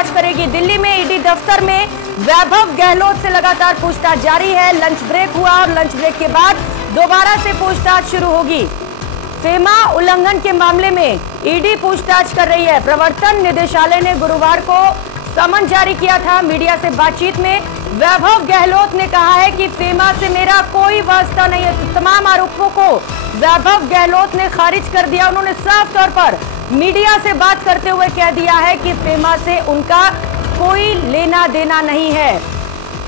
पूछताछ करेगी। दिल्ली में ईडी दफ्तर में वैभव गहलोत से लगातार पूछताछ जारी है। लंच ब्रेक हुआ और लंच ब्रेक के बाद दोबारा से पूछताछ शुरू होगी। फेमा उल्लंघन के मामले में ईडी पूछताछ कर रही है। प्रवर्तन निदेशालय ने गुरुवार को समन जारी किया था। मीडिया से बातचीत में वैभव गहलोत ने कहा है कि फेमा से मेरा कोई वास्ता नहीं है। तो तमाम आरोपों को वैभव गहलोत ने खारिज कर दिया। उन्होंने साफ तौर पर मीडिया से बात करते हुए कह दिया है कि फेमा से उनका कोई लेना देना नहीं है।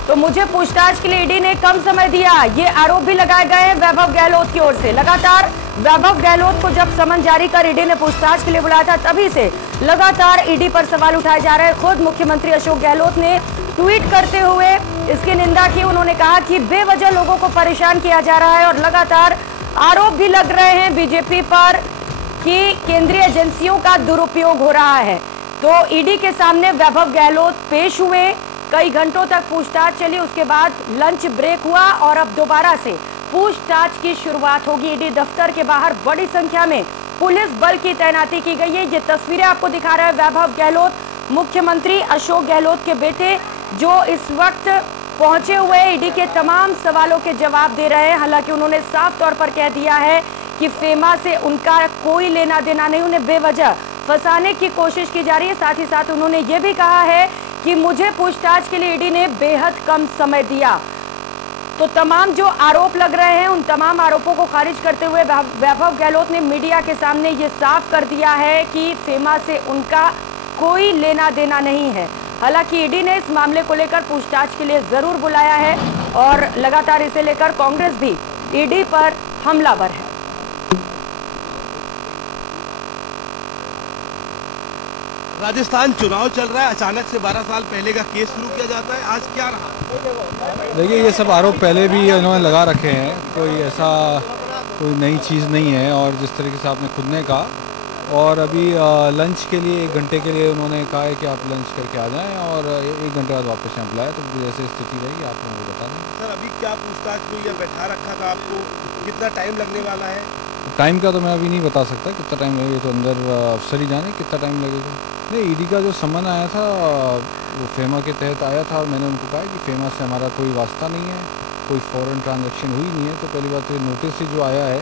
तो मुझे पूछताछ के लिए ईडी ने कम समय दिया, ये आरोप भी लगाए गए हैं वैभव गहलोत की ओर से। लगातार वैभव गहलोत को जब समन जारी कर ईडी ने पूछताछ के लिए बुलाया था, तभी से लगातार ईडी पर सवाल उठाए जा रहे हैं। खुद मुख्यमंत्री अशोक गहलोत ने ट्वीट करते हुए इसकी निंदा की। उन्होंने कहा कि बेवजह लोगों को परेशान किया जा रहा है और लगातार आरोप भी लग रहे हैं बीजेपी पर कि केंद्रीय एजेंसियों का दुरुपयोग हो रहा है। तो ईडी के सामने वैभव गहलोत पेश हुए, कई घंटों तक पूछताछ चली, उसके बाद लंच ब्रेक हुआ और अब दोबारा से पूछताछ की शुरुआत होगी। ईडी दफ्तर के बाहर बड़ी संख्या में पुलिस बल की तैनाती की गई है। ये तस्वीरें आपको दिखा रहा है वैभव गहलोत, मुख्यमंत्री अशोक गहलोत के बेटे, जो इस वक्त पहुंचे हुए ईडी के तमाम सवालों के जवाब दे रहे हैं। हालांकि उन्होंने साफ तौर पर कह दिया है कि फेमा से उनका कोई लेना देना नहीं, उन्हें बेवजह फंसाने की कोशिश की जा रही है। साथ ही साथ उन्होंने ये भी कहा है कि मुझे पूछताछ के लिए ईडी ने बेहद कम समय दिया। तो तमाम जो आरोप लग रहे हैं, उन तमाम आरोपों को खारिज करते हुए वैभव गहलोत ने मीडिया के सामने ये साफ कर दिया है कि फेमा से उनका कोई लेना देना नहीं है। हालांकि ईडी ने इस मामले को लेकर पूछताछ के लिए जरूर बुलाया है और लगातार इसे लेकर कांग्रेस भी ईडी पर हमलावर है। राजस्थान चुनाव चल रहा है, अचानक से 12 साल पहले का केस शुरू किया जाता है, आज क्या रहा? देखिए, ये सब आरोप पहले भी इन्होंने लगा रखे हैं, कोई नई चीज़ नहीं है। और जिस तरीके से आपने खुद ने कहा, और अभी लंच के लिए 1 घंटे के लिए उन्होंने कहा है कि आप लंच करके आ जाएं और 1 घंटे बाद वापस यहाँ बुलाया। तो जैसे स्थिति रहेगी आप लोगों को बता दें। सर, अभी क्या पूछताछ हुई है, बैठा रखा था आपको, कितना टाइम लगने वाला है? टाइम का तो मैं अभी नहीं बता सकता कितना टाइम लगेगा, तो अंदर अफसर ही जाने कितना टाइम लगेगा। नहीं, ईडी का जो समन आया था वो फेमा के तहत आया था और मैंने उनको कहा कि फेमा से हमारा कोई वास्ता नहीं है, कोई फॉरेन ट्रांजैक्शन हुई नहीं है। तो पहली बात तो ये नोटिस से जो आया है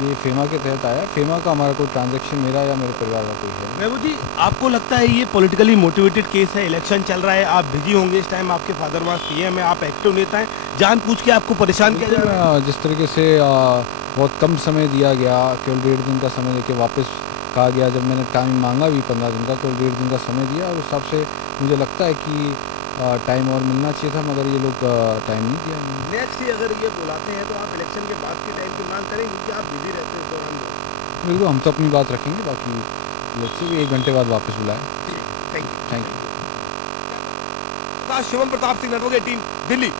ये फेमा के तहत आया। फेमा का हमारा कोई ट्रांजैक्शन मेरा या मेरे परिवार का कोई है। महबूब जी, आपको लगता है ये पॉलिटिकली मोटिवेटेड केस है? इलेक्शन चल रहा है, आप बिजी होंगे इस टाइम, आपके फादर वहाँ सीएम है, आप एक्टिव नेता हैं, जानबूझ के आपको परेशान किया जा रहा है? जिस तरीके से बहुत कम समय दिया गया, केवल 1.5 दिन का समय लेके वापस कहा गया। जब मैंने टाइम मांगा भी 15 दिन का, केवल 1.5 दिन का समय दिया और उस हिसाब से मुझे लगता है कि टाइम और मिलना चाहिए था, मगर ये लोग टाइम नहीं दिया। नेक्स्ट ही अगर ये बुलाते हैं तो आप इलेक्शन के बाद के टाइम की मांग करेंगे कि आप बिजी रहते हैं इस दौरान? बिल्कुल, हम तो अपनी बात रखेंगे, बाकी लोग से भी 1 घंटे बाद वापस बुलाएं। Thank you. Shivam Pratap Singh network 18 Delhi.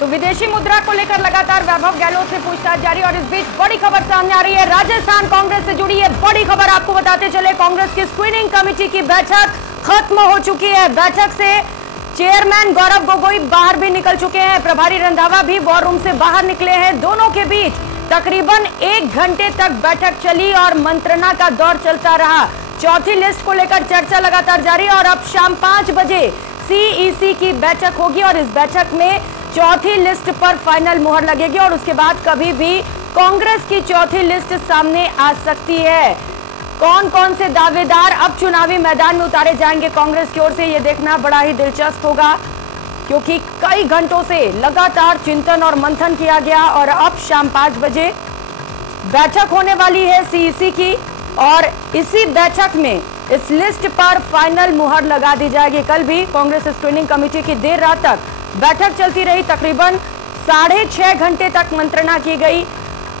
तो विदेशी मुद्रा को लेकर लगातार वैभव गहलोत से पूछताछ जारी और इस बीच बड़ी खबर सामने आ रही है। राजस्थान कांग्रेस से जुड़ी है बड़ी खबर, आपको बताते चले। कांग्रेस की स्क्रीनिंग कमेटी की बैठक खत्म हो चुकी है। बैठक से चेयरमैन गौरव गोगोई बाहर भी निकल चुके हैं, प्रभारी रंधावा भी वॉर रूम से बाहर निकले हैं। दोनों के बीच तकरीबन 1 घंटे तक बैठक चली और मंत्रणा का दौर चलता रहा। चौथी लिस्ट को लेकर चर्चा लगातार जारी और अब शाम 5 बजे सीईसी की बैठक होगी और इस बैठक में चौथी लिस्ट पर फाइनल मुहर लगेगी और उसके बाद कभी भी कांग्रेस की चौथी लिस्ट सामने आ सकती है। कौन कौन से दावेदार अब चुनावी मैदान में उतारे जाएंगे कांग्रेस की ओर से, ये देखना बड़ा ही दिलचस्प होगा, क्योंकि कई घंटों से लगातार चिंतन और मंथन किया गया और अब शाम 5 बजे बैठक होने वाली है सीईसी की और इसी बैठक में इस लिस्ट पर फाइनल मुहर लगा दी जाएगी। कल भी कांग्रेस स्क्रीनिंग कमेटी की देर रात तक बैठक चलती रही, तकरीबन 6.5 घंटे तक मंत्रणा की गई।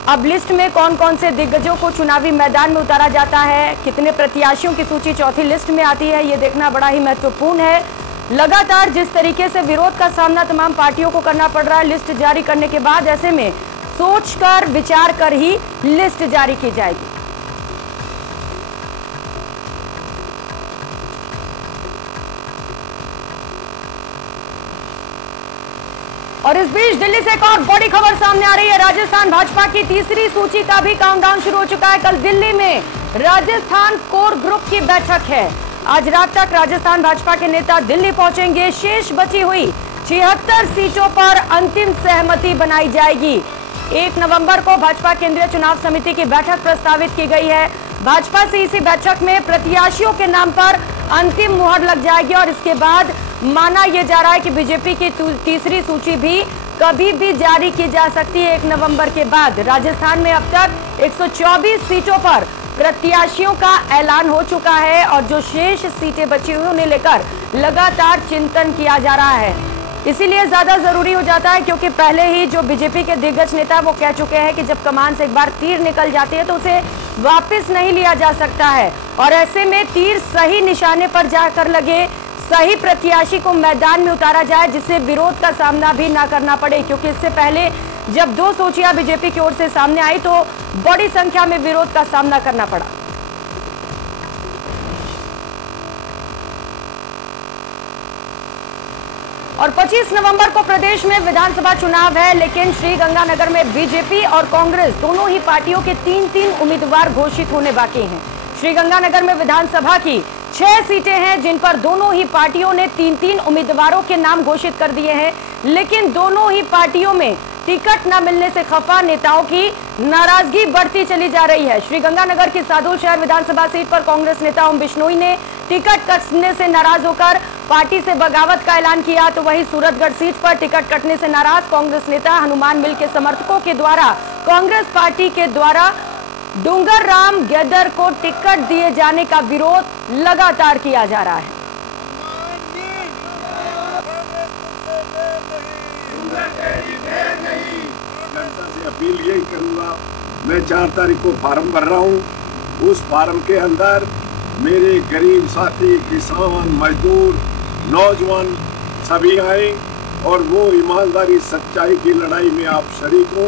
अब लिस्ट में कौन कौन से दिग्गजों को चुनावी मैदान में उतारा जाता है, कितने प्रत्याशियों की सूची चौथी लिस्ट में आती है, ये देखना बड़ा ही महत्वपूर्ण है। लगातार जिस तरीके से विरोध का सामना तमाम पार्टियों को करना पड़ रहा है लिस्ट जारी करने के बाद, ऐसे में सोचकर विचार कर ही लिस्ट जारी की जाएगी। और इस बीच दिल्ली से एक और बड़ी खबर सामने आ रही है। राजस्थान भाजपा की तीसरी सूची का भी काउंटडाउन शुरू हो चुका है। कल दिल्ली में राजस्थान कोर ग्रुप की बैठक है। आज रात तक राजस्थान भाजपा के नेता दिल्ली पहुंचेंगे। शेष बची हुई 76 सीटों पर अंतिम सहमति बनाई जाएगी। 1 नवंबर को भाजपा केंद्रीय चुनाव समिति की बैठक प्रस्तावित की गई है। भाजपा से इसी बैठक में प्रत्याशियों के नाम पर अंतिम मुहर लग जाएगी और इसके बाद माना यह जा रहा है कि बीजेपी की तीसरी सूची भी कभी भी जारी की जा सकती है 1 नवंबर के बाद। राजस्थान में अब तक 124 सीटों पर प्रत्याशियों का ऐलान हो चुका है और जो शेष सीटें बची हुई उन्हें लेकर लगातार चिंतन किया जा रहा है। इसीलिए ज्यादा जरूरी हो जाता है क्योंकि पहले ही जो बीजेपी के दिग्गज नेता वो कह चुके हैं कि जब कमान से एक बार तीर निकल जाती है तो उसे वापस नहीं लिया जा सकता है और ऐसे में तीर सही निशाने पर जाकर लगे, सही प्रत्याशी को मैदान में उतारा जाए जिससे विरोध का सामना भी ना करना पड़े। क्योंकि इससे पहले जब 2 सूचियां बीजेपी की ओर से सामने आई तो बड़ी संख्या में विरोध का सामना करना पड़ा। और 25 नवंबर को प्रदेश में विधानसभा चुनाव है, लेकिन श्रीगंगानगर में बीजेपी और कांग्रेस दोनों ही पार्टियों के 3-3 उम्मीदवार घोषित होने बाकी हैं। श्रीगंगानगर में विधानसभा की 6 सीटें हैं जिन पर दोनों ही पार्टियों ने 3-3 उम्मीदवारों के नाम घोषित कर दिए हैं, लेकिन दोनों ही पार्टियों में टिकट न मिलने से खफा नेताओं की नाराजगी बढ़ती चली जा रही है। श्रीगंगानगर की सादुल शहर विधानसभा सीट पर कांग्रेस नेता ओम बिश्नोई ने टिकट कटने से नाराज होकर पार्टी से बगावत का ऐलान किया, तो वहीं सूरतगढ़ सीट पर टिकट कटने से नाराज कांग्रेस नेता हनुमान मिल के समर्थकों के द्वारा कांग्रेस पार्टी के द्वारा डूंगर राम गैदर को टिकट दिए जाने का विरोध लगातार किया जा रहा है। अपील यही करूंगा, मैं 4 तारीख को फार्म भर रहा हूं। उस फार्म के अंदर मेरे गरीब साथी, किसान, मजदूर, नौजवान सभी आए और वो ईमानदारी सच्चाई की लड़ाई में आप शरीक हो।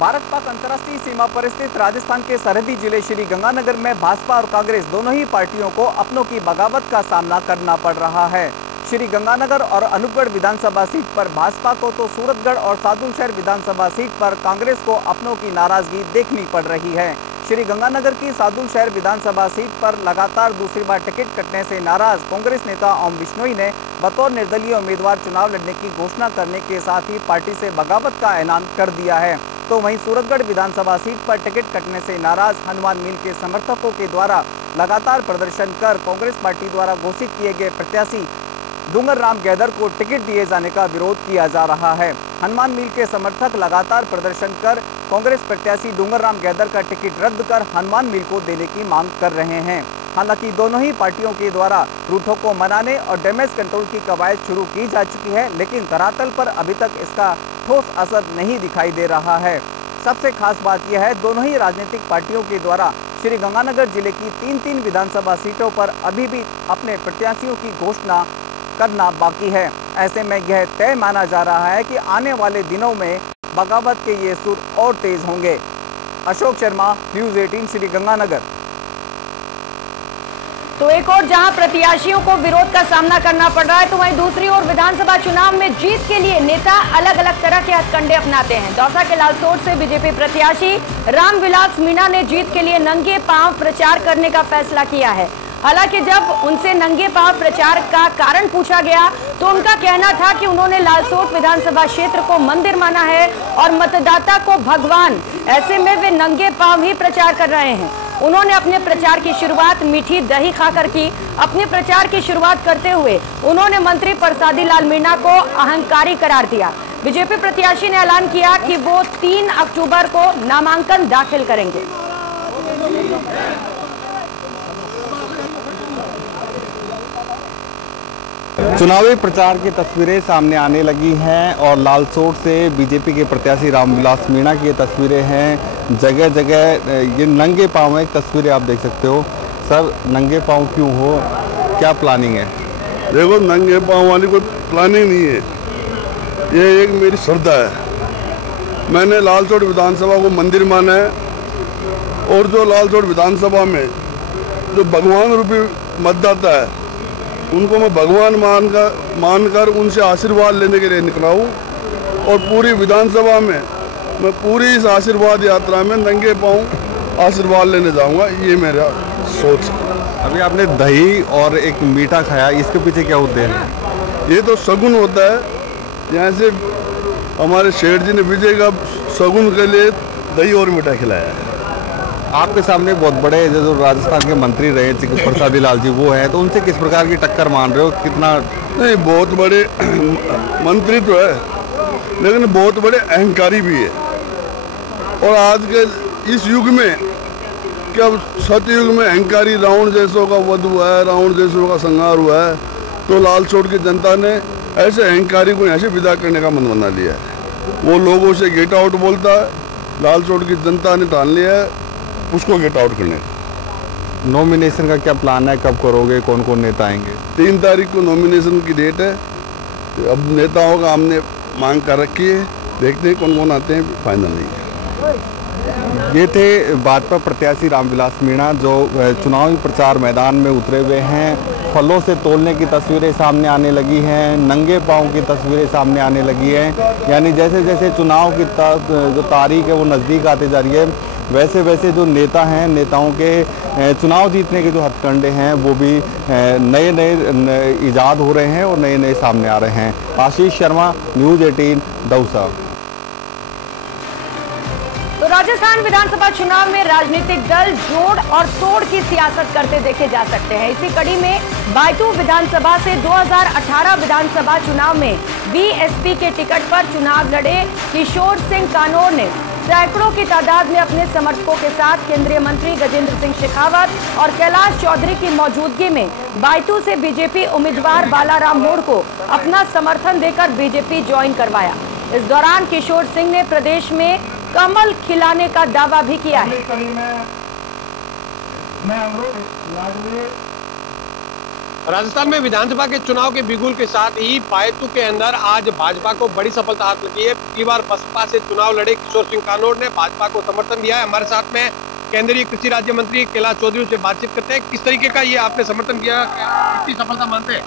भारत पाक अंतर्राष्ट्रीय सीमा पर स्थित राजस्थान के सरहदी जिले श्रीगंगानगर में भाजपा और कांग्रेस दोनों ही पार्टियों को अपनों की बगावत का सामना करना पड़ रहा है। श्रीगंगानगर और अनूपगढ़ विधानसभा सीट पर भाजपा को तो सूरतगढ़ और सादुलशहर विधानसभा सीट पर कांग्रेस को अपनों की नाराजगी देखनी पड़ रही है। श्रीगंगानगर की सादुलशहर विधानसभा सीट पर लगातार दूसरी बार टिकट कटने से नाराज कांग्रेस नेता ओम बिश्नोई ने बतौर निर्दलीय उम्मीदवार चुनाव लड़ने की घोषणा करने के साथ ही पार्टी से बगावत का ऐलान कर दिया है। तो वहीं सूरतगढ़ विधानसभा सीट पर टिकट कटने से नाराज हनुमान मिल के समर्थकों के द्वारा लगातार प्रदर्शन कर कांग्रेस पार्टी द्वारा घोषित किए गए प्रत्याशी डूंगर राम गैदर को टिकट दिए जाने का विरोध किया जा रहा है। हनुमान मिल के समर्थक लगातार प्रदर्शन कर कांग्रेस प्रत्याशी डूंगर राम गैदर का टिकट रद्द कर हनुमान मिल को देने की मांग कर रहे हैं। हालांकि दोनों ही पार्टियों के द्वारा रूठों को मनाने और डैमेज कंट्रोल की कवायद शुरू की जा चुकी है, लेकिन धरातल पर अभी तक इसका ठोस असर नहीं दिखाई दे रहा है। सबसे खास बात यह है, दोनों ही राजनीतिक पार्टियों के द्वारा श्रीगंगानगर जिले की 3-3 विधानसभा सीटों पर अभी भी अपने प्रत्याशियों की घोषणा करना बाकी है। ऐसे में यह तय माना जा रहा है कि आने वाले दिनों में बगावत के ये सुर और तेज होंगे। अशोक शर्मा, न्यूज़ 18 श्रीगंगानगर। तो एक और जहां प्रत्याशियों को विरोध का सामना करना पड़ रहा है, तो वहीं दूसरी ओर विधानसभा चुनाव में जीत के लिए नेता अलग अलग तरह के हथकंडे अपनाते हैं। दौसा के लालसोट से बीजेपी प्रत्याशी रामविलास मीणा ने जीत के लिए नंगे पांव प्रचार करने का फैसला किया है। हालांकि जब उनसे नंगे पांव प्रचार का कारण पूछा गया तो उनका कहना था कि उन्होंने लालसोट विधानसभा क्षेत्र को मंदिर माना है और मतदाता को भगवान, ऐसे में वे नंगे पांव ही प्रचार कर रहे हैं। उन्होंने अपने प्रचार की शुरुआत मीठी दही खाकर की। अपने प्रचार की शुरुआत करते हुए उन्होंने मंत्री प्रसादी लाल मीणा को अहंकारी करार दिया। बीजेपी प्रत्याशी ने ऐलान किया कि वो 3 अक्टूबर को नामांकन दाखिल करेंगे। चुनावी प्रचार की तस्वीरें सामने आने लगी हैं और लालसोट से बीजेपी के प्रत्याशी रामविलास मीणा की ये तस्वीरें हैं। जगह जगह ये नंगे पाँव एक तस्वीरें आप देख सकते हो। सर, नंगे पाँव क्यों हो, क्या प्लानिंग है? देखो, नंगे पाँव वाली कोई प्लानिंग नहीं है, ये एक मेरी श्रद्धा है। मैंने लालसोट विधानसभा को मंदिर माना है और जो लालसोट विधानसभा में जो भगवान रूपी मतदाता है उनको मैं भगवान मानकर उनसे आशीर्वाद लेने के लिए निकला हूँ और पूरी विधानसभा में मैं पूरी इस आशीर्वाद यात्रा में नंगे पाँव आशीर्वाद लेने जाऊंगा, ये मेरा सोच है। अभी आपने दही और एक मीठा खाया, इसके पीछे क्या उद्देश्य है? ये तो शगुन होता है, यहाँ से हमारे शेठ जी ने विजय का शगुन के लिए दही और मीठा खिलाया है। आपके सामने बहुत बड़े जो राजस्थान के मंत्री रहे प्रसादी लाल जी, वो हैं, तो उनसे किस प्रकार की टक्कर मान रहे हो? कितना नहीं, बहुत बड़े मंत्री तो है, लेकिन बहुत बड़े अहंकारी भी है। और आज के इस युग में, क्या सतयुग में अहंकारी रावण जैसों का वध हुआ है, रावण जैसों का संहार हुआ है, तो लालसोट की जनता ने ऐसे अहंकारी को यहाँ से विदा करने का मन बना लिया है। वो लोगों से गेट आउट बोलता है, लालसोट की जनता ने ठान लिया है उसको गेट आउट करने का। नॉमिनेशन का क्या प्लान है, कब करोगे, कौन कौन नेता आएंगे? 3 तारीख को नॉमिनेशन की डेट है। अब नेताओं का हमने मांग कर रखी है, देखते हैं कौन कौन आते हैं, फाइनल नहीं है। ये थे भाजपा प्रत्याशी रामविलास मीणा, जो चुनावी प्रचार मैदान में उतरे हुए हैं। फलों से तोलने की तस्वीरें सामने आने लगी हैं, नंगे पाँव की तस्वीरें सामने आने लगी हैं। यानी जैसे जैसे चुनाव की जो तारीख है वो नज़दीक आती जा रही है, वैसे वैसे जो नेता हैं, नेताओं के चुनाव जीतने के जो हथकंडे हैं वो भी नए नए ईजाद हो रहे हैं और नए नए सामने आ रहे हैं। आशीष शर्मा, न्यूज़ 18, दौसा। तो राजस्थान विधानसभा चुनाव में राजनीतिक दल जोड़ और तोड़ की सियासत करते देखे जा सकते हैं। इसी कड़ी में बायतू विधानसभा से 2018 विधानसभा चुनाव में बीएसपी के टिकट पर चुनाव लड़े किशोर सिंह कानोर ने सैकड़ों की तादाद में अपने समर्थकों के साथ केंद्रीय मंत्री गजेंद्र सिंह शेखावत और कैलाश चौधरी की मौजूदगी में बायतू से बीजेपी उम्मीदवार बालाराम मोड़ को अपना समर्थन देकर बीजेपी ज्वाइन करवाया। इस दौरान किशोर सिंह ने प्रदेश में कमल खिलाने का दावा भी किया है। राजस्थान में विधानसभा के चुनाव के बिगुल के साथ ही बायतू के अंदर आज भाजपा को बड़ी सफलता हाथ लगी है। पिछली बार बसपा से चुनाव लड़े किशोर सिंह कानोर ने भाजपा को समर्थन दिया है। हमारे साथ में केंद्रीय कृषि राज्य मंत्री कैलाश चौधरी से बातचीत करते हैं। किस तरीके का ये आपने समर्थन दिया, कितनी सफलता मानते हैं?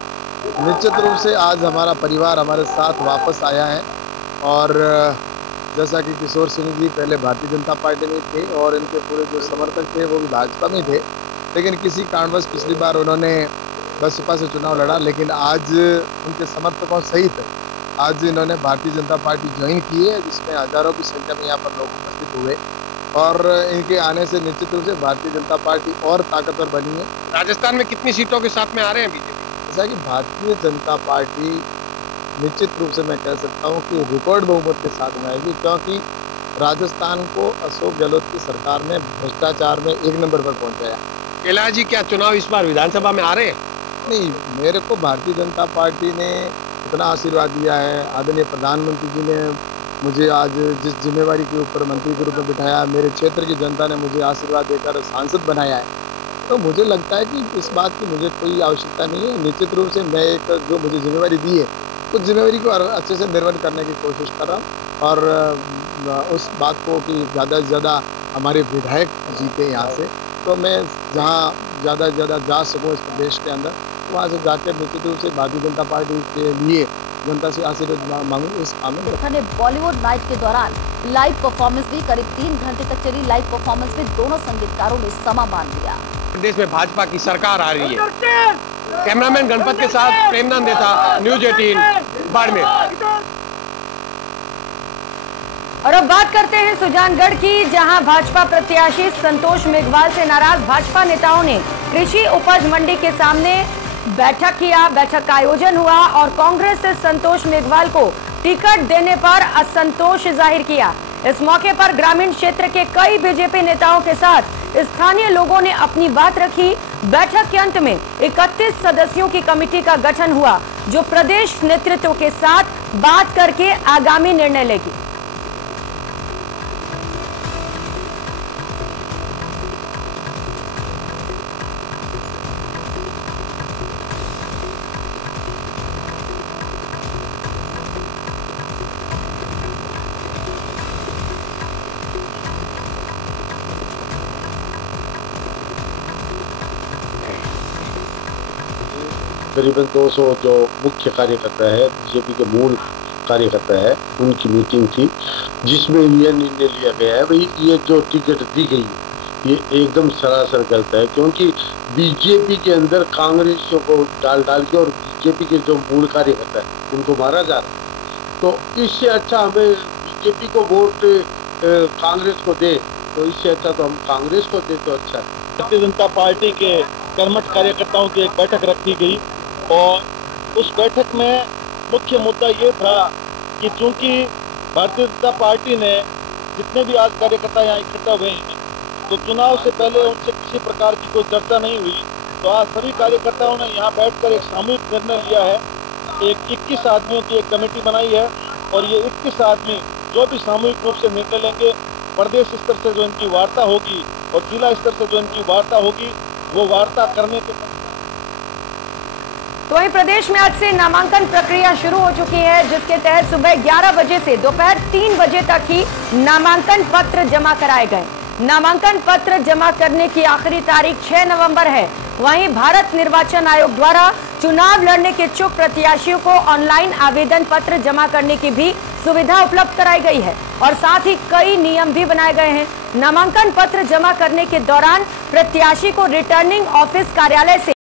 निश्चित रूप से आज हमारा परिवार हमारे साथ वापस आया है और जैसा कि किशोर सिंह जी पहले भारतीय जनता पार्टी में थे और इनके पूरे जो समर्थक थे वो भी भाजपा में थे, लेकिन किसी कारणवश पिछली बार उन्होंने बसपा से चुनाव लड़ा, लेकिन आज उनके समर्थकों सहित आज इन्होंने भारतीय जनता पार्टी ज्वाइन की है, जिसमें हजारों की संख्या में यहाँ पर लोग उपस्थित हुए और इनके आने से निश्चित रूप से भारतीय जनता पार्टी और ताकतवर बनी है। राजस्थान में कितनी सीटों के साथ में आ रहे हैं बीजेपी? जैसा कि भारतीय जनता पार्टी निश्चित रूप से मैं कह सकता हूँ कि रिकॉर्ड बहुमत के साथ में आएगी, क्योंकि राजस्थान को अशोक गहलोत की सरकार ने भ्रष्टाचार में 1 नंबर पर पहुँचाया। कैलाश जी, क्या चुनाव इस बार विधानसभा में आ रहे हैं? नहीं, मेरे को भारतीय जनता पार्टी ने इतना आशीर्वाद दिया है, आदरणीय प्रधानमंत्री जी ने मुझे आज जिस जिम्मेवारी के ऊपर मंत्री के रूप में बिठाया, मेरे क्षेत्र की जनता ने मुझे आशीर्वाद देकर सांसद बनाया है, तो मुझे लगता है कि इस बात की मुझे कोई आवश्यकता नहीं है। निश्चित रूप से मैं एक जो मुझे जिम्मेवारी दी है उस जिम्मेवारी को अच्छे से निर्वहन करने की कोशिश कर रहा हूँ और उस बात को कि ज़्यादा से ज़्यादा हमारे विधायक जीते यहाँ से, तो मैं जहाँ ज़्यादा से ज़्यादा जा सकूँ इस प्रदेश के अंदर, वहाँ से जाकर निश्चित रूप से भारतीय जनता पार्टी के लिए जनता से आशीर्वाद मांगू इस काम में। ने बॉलीवुड नाइट के दौरान लाइव परफॉर्मेंस दी। करीब 3 घंटे तक चली लाइव परफॉर्मेंस में दोनों संगीतकारों ने समा बांध दिया। प्रदेश में भाजपा की सरकार आ रही है। कैमरामैन गणपत के साथ प्रेमनंद देता, न्यूज़ 18, बाड़मेर। और अब बात करते हैं सुजानगढ़ की, जहां भाजपा प्रत्याशी संतोष मेघवाल से नाराज भाजपा नेताओं ने कृषि उपज मंडी के सामने बैठक किया। बैठक का आयोजन हुआ और कांग्रेस से संतोष मेघवाल को टिकट देने पर असंतोष जाहिर किया। इस मौके पर ग्रामीण क्षेत्र के कई बीजेपी नेताओं के साथ स्थानीय लोगों ने अपनी बात रखी। बैठक के अंत में 31 सदस्यों की कमेटी का गठन हुआ, जो प्रदेश नेतृत्व के साथ बात करके आगामी निर्णय लेगी। करीबन 200 जो मुख्य कार्यकर्ता है, बीजेपी के मूल कार्यकर्ता है, उनकी मीटिंग थी, जिसमें यह निर्णय लिया गया है भाई ये जो टिकट दी गई ये एकदम सरासर गलत है, क्योंकि बीजेपी के अंदर कांग्रेसियों को डाल के और बीजेपी के जो मूल कार्यकर्ता है उनको मारा जा रहा है। तो इससे अच्छा हमें बीजेपी को वोट कांग्रेस को दे, तो इससे अच्छा तो हम कांग्रेस को दे तो अच्छा है। भारतीय जनता पार्टी के कर्मठ कार्यकर्ताओं की एक बैठक रखी गई और उस बैठक में मुख्य मुद्दा ये था कि चूंकि भारतीय जनता पार्टी ने जितने भी आज कार्यकर्ता यहाँ इकट्ठा हुए हैं तो चुनाव से पहले उनसे किसी प्रकार की कोई चर्चा नहीं हुई, तो आज सभी कार्यकर्ताओं ने यहाँ बैठकर एक सामूहिक निर्णय लिया है। एक 21 आदमियों की एक कमेटी बनाई है और ये 21 आदमी जो भी सामूहिक रूप से निर्णय लेंगे, प्रदेश स्तर से जो इनकी वार्ता होगी और जिला स्तर से जो इनकी वार्ता होगी, वो वार्ता करने के तो वहीं प्रदेश में आज से नामांकन प्रक्रिया शुरू हो चुकी है, जिसके तहत सुबह 11 बजे से दोपहर 3 बजे तक ही नामांकन पत्र जमा कराए गए। नामांकन पत्र जमा करने की आखिरी तारीख 6 नवंबर है। वहीं भारत निर्वाचन आयोग द्वारा चुनाव लड़ने के इच्छुक प्रत्याशियों को ऑनलाइन आवेदन पत्र जमा करने की भी सुविधा उपलब्ध कराई गई है और साथ ही कई नियम भी बनाए गए हैं। नामांकन पत्र जमा करने के दौरान प्रत्याशी को रिटर्निंग ऑफिस कार्यालय से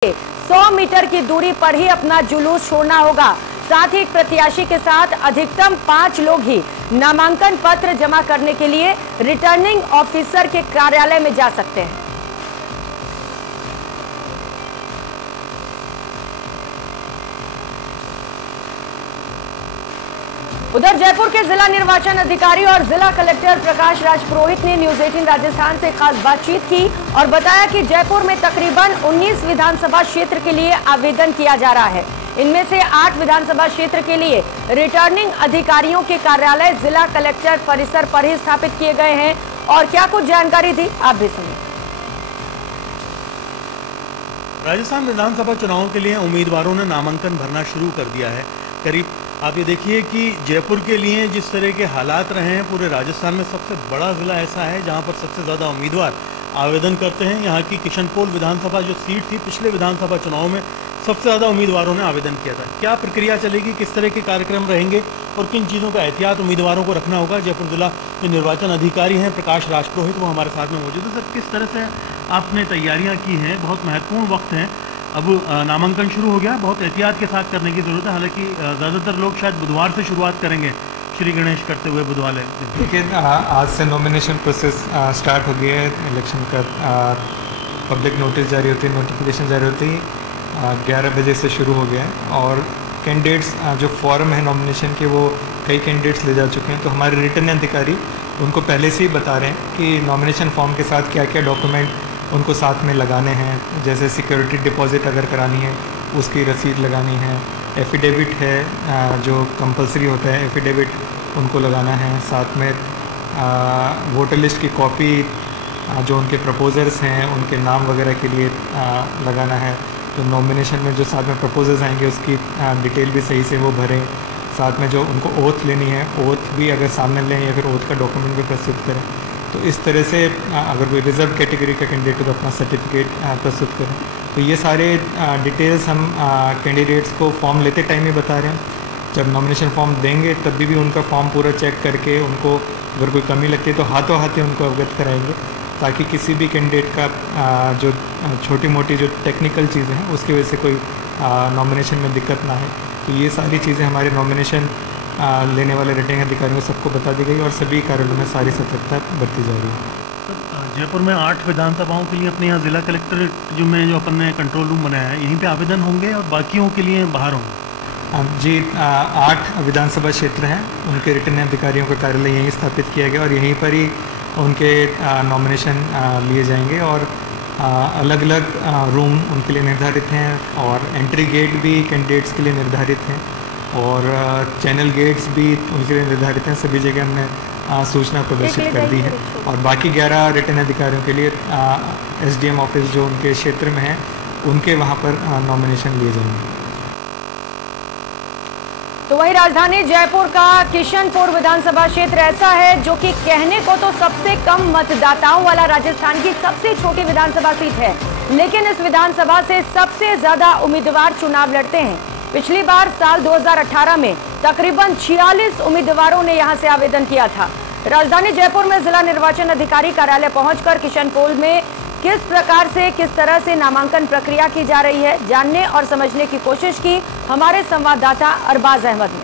100 मीटर की दूरी पर ही अपना जुलूस छोड़ना होगा। साथ ही प्रत्याशी के साथ अधिकतम 5 लोग ही नामांकन पत्र जमा करने के लिए रिटर्निंग ऑफिसर के कार्यालय में जा सकते हैं। उधर जयपुर के जिला निर्वाचन अधिकारी और जिला कलेक्टर प्रकाश राज पुरोहित ने न्यूज 18 राजस्थान से खास बातचीत की और बताया कि जयपुर में तकरीबन 19 विधानसभा क्षेत्र के लिए आवेदन किया जा रहा है। इनमें से 8 विधानसभा क्षेत्र के लिए रिटर्निंग अधिकारियों के कार्यालय जिला कलेक्टर परिसर पर ही स्थापित किए गए हैं। और क्या कुछ जानकारी थी, आप भी सुनिए। राजस्थान विधानसभा चुनावों के लिए उम्मीदवारों ने नामांकन भरना शुरू कर दिया है। करीब आप ये देखिए कि जयपुर के लिए जिस तरह के हालात रहे हैं, पूरे राजस्थान में सबसे बड़ा जिला ऐसा है जहां पर सबसे ज़्यादा उम्मीदवार आवेदन करते हैं। यहाँ की किशनपोल विधानसभा जो सीट थी पिछले विधानसभा चुनाव में, सबसे ज़्यादा उम्मीदवारों ने आवेदन किया था। क्या प्रक्रिया चलेगी, किस तरह के कार्यक्रम रहेंगे और किन चीज़ों का एहतियात उम्मीदवारों को रखना होगा, जयपुर जिला के निर्वाचन अधिकारी हैं प्रकाश राज पुरोहित, वो हमारे साथ में मौजूद है। सर, किस तरह से आपने तैयारियाँ की हैं? बहुत महत्वपूर्ण वक्त है, अब नामांकन शुरू हो गया, बहुत एहतियात के साथ करने की ज़रूरत है। हालांकि ज़्यादातर लोग शायद बुधवार से शुरुआत करेंगे श्री गणेश करते हुए बुधवार। देखिए, आज से नॉमिनेशन प्रोसेस स्टार्ट हो गया है। इलेक्शन का पब्लिक नोटिस जारी होती है, नोटिफिकेशन जारी होती है, 11 बजे से शुरू हो गया है। और कैंडिडेट्स जो फॉर्म है नॉमिनेशन के, वो कई कैंडिडेट्स ले जा चुके हैं। तो हमारे रिटर्निंग अधिकारी उनको पहले से ही बता रहे हैं कि नॉमिनेशन फॉर्म के साथ क्या क्या डॉक्यूमेंट उनको साथ में लगाने हैं। जैसे सिक्योरिटी डिपॉजिट अगर करानी है उसकी रसीद लगानी है, एफिडेविट है जो कंपलसरी होता है, एफिडेविट उनको लगाना है। साथ में वोटर लिस्ट की कॉपी जो उनके प्रपोजर्स हैं उनके नाम वगैरह के लिए लगाना है। तो नॉमिनेशन में जो साथ में प्रपोजर्स आएंगे उसकी डिटेल भी सही से वो भरें। साथ में जो उनको ओथ लेनी है, ओथ भी अगर सामने लें या फिर ओथ का डॉक्यूमेंट भी प्रस्तुत करें। तो इस तरह से अगर कोई रिजर्व कैटेगरी का कैंडिडेट तो अपना सर्टिफिकेट प्रस्तुत करें। तो ये सारे डिटेल्स हम कैंडिडेट्स को फॉर्म लेते टाइम ही बता रहे हैं। जब नॉमिनेशन फॉर्म देंगे तब भी उनका फॉर्म पूरा चेक करके उनको अगर कोई कमी लगती है तो हाथों हाथ उनको अवगत कराएंगे, ताकि किसी भी कैंडिडेट का जो छोटी मोटी जो टेक्निकल चीज़ें हैं उसकी वजह से कोई नॉमिनेशन में दिक्कत ना है। तो ये सारी चीज़ें हमारे नॉमिनेशन लेने वाले रिटर्निंग अधिकारियों को सबको बता दी गई और सभी कार्यालयों में सारी सतर्कता बरती जा रही है। जयपुर में 8 विधानसभाओं के लिए अपने यहाँ जिला कलेक्टर जो अपन ने कंट्रोल रूम बनाया है, यहीं पे आवेदन होंगे और बाकियों के लिए बाहर होंगे? जी, 8 विधानसभा क्षेत्र हैं, उनके रिटर्निंग अधिकारियों का कार्यालय यहीं स्थापित किया गया और यहीं पर ही उनके नॉमिनेशन लिए जाएंगे। और अलग अलग रूम उनके लिए निर्धारित हैं और एंट्री गेट भी कैंडिडेट्स के लिए निर्धारित हैं और चैनल गेट्स भी उनके लिए निर्धारित हैं। सभी जगह हमने सूचना प्रदर्शित कर दी है और बाकी 11 रिटर्न अधिकारियों के लिए SDM ऑफिस जो उनके क्षेत्र में है उनके वहाँ पर नॉमिनेशन लिए जाएंगे। तो वहीं राजधानी जयपुर का किशनपुर विधानसभा क्षेत्र ऐसा है जो कि कहने को तो सबसे कम मतदाताओं वाला राजस्थान की सबसे छोटी विधानसभा सीट है, लेकिन इस विधानसभा से सबसे ज्यादा उम्मीदवार चुनाव लड़ते हैं। पिछली बार साल 2018 में तकरीबन 46 उम्मीदवारों ने यहां से आवेदन किया था। राजधानी जयपुर में जिला निर्वाचन अधिकारी कार्यालय पहुंचकर किशन पोल में किस प्रकार से किस तरह से नामांकन प्रक्रिया की जा रही है, जानने और समझने की कोशिश की हमारे संवाददाता अरबाज अहमद ने।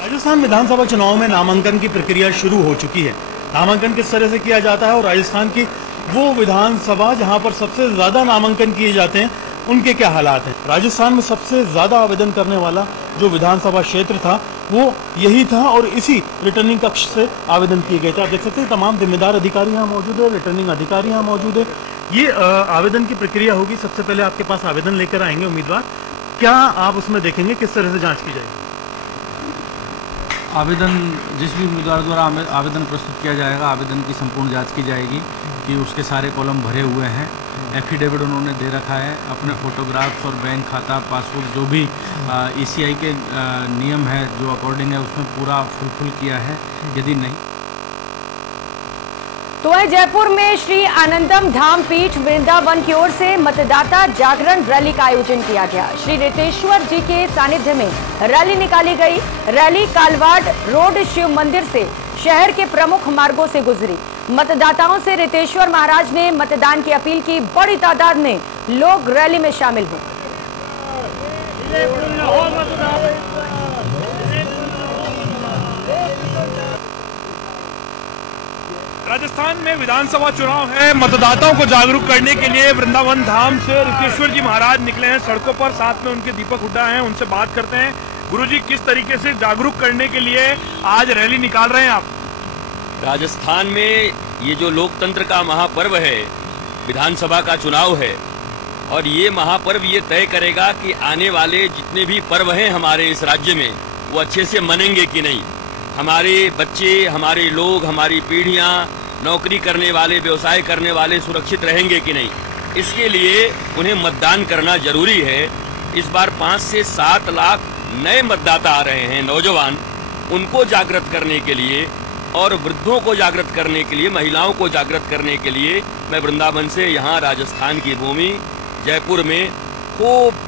राजस्थान विधानसभा चुनाव में नामांकन की प्रक्रिया शुरू हो चुकी है। नामांकन किस तरह से किया जाता है और राजस्थान की वो विधानसभा जहां पर सबसे ज्यादा नामांकन किए जाते हैं उनके क्या हालात हैं। राजस्थान में सबसे ज्यादा आवेदन करने वाला जो विधानसभा क्षेत्र था वो यही था और इसी रिटर्निंग कक्ष से आवेदन किए गए थे। आप देख सकते हैं तमाम जिम्मेदार अधिकारी यहाँ मौजूद है, रिटर्निंग अधिकारी यहाँ मौजूद है। ये आवेदन की प्रक्रिया होगी। सबसे पहले आपके पास आवेदन लेकर आएंगे उम्मीदवार, क्या आप उसमें देखेंगे किस तरह से जाँच की जाएगी? आवेदन जिस भी उम्मीदवार द्वारा आवेदन प्रस्तुत किया जाएगा, आवेदन की संपूर्ण जांच की जाएगी कि उसके सारे कॉलम भरे हुए हैं, एफिडेविट उन्होंने दे रखा है, अपने फोटोग्राफ्स और बैंक खाता पासबुक जो भी ईसीआई के नियम है जो अकॉर्डिंग है उसमें पूरा फुलफिल किया है। यदि नहीं तो वहीं जयपुर में श्री आनंदम धाम पीठ वृंदावन की ओर से मतदाता जागरण रैली का आयोजन किया गया। श्री रितेश्वर जी के सानिध्य में रैली निकाली गई। रैली कालवाड़ रोड शिव मंदिर से शहर के प्रमुख मार्गों से गुजरी। मतदाताओं से रितेश्वर महाराज ने मतदान की अपील की। बड़ी तादाद में लोग रैली में शामिल हुए। राजस्थान में विधानसभा चुनाव है। मतदाताओं को जागरूक करने के लिए वृंदावन धाम से रितेश्वर जी महाराज निकले हैं सड़कों पर, साथ में उनके दीपक हुड्डा हैं, उनसे बात करते हैं। गुरुजी, किस तरीके से जागरूक करने के लिए आज रैली निकाल रहे हैं आप? राजस्थान में ये जो लोकतंत्र का महापर्व है, विधानसभा का चुनाव है, और ये महापर्व ये तय करेगा कि आने वाले जितने भी पर्व हैं हमारे इस राज्य में वो अच्छे से मनेंगे कि नहीं। हमारे बच्चे, हमारे लोग, हमारी पीढ़ियां, नौकरी करने वाले, व्यवसाय करने वाले सुरक्षित रहेंगे कि नहीं। इसके लिए उन्हें मतदान करना जरूरी है। इस बार 5 से 7 लाख नए मतदाता आ रहे हैं, नौजवान। उनको जागृत करने के लिए और वृद्धों को जागृत करने के लिए, महिलाओं को जागृत करने के लिए मैं वृंदावन से यहाँ राजस्थान की भूमि जयपुर में खूब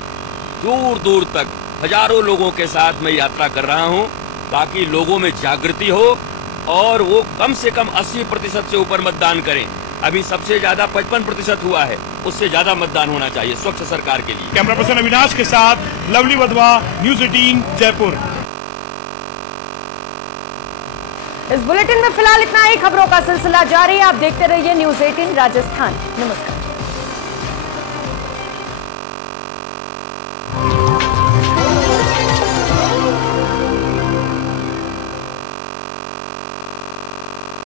दूर दूर तक हजारों लोगों के साथ मैं यात्रा कर रहा हूँ, ताकि लोगों में जागृति हो और वो कम से कम 80% से ऊपर मतदान करें। अभी सबसे ज्यादा 55% हुआ है, उससे ज्यादा मतदान होना चाहिए स्वच्छ सरकार के लिए। कैमरा पर्सन अविनाश के साथ लवली वधवा, न्यूज़ 18 जयपुर। इस बुलेटिन में फिलहाल इतना ही। खबरों का सिलसिला जारी है, आप देखते रहिए न्यूज़ 18 राजस्थान। नमस्कार।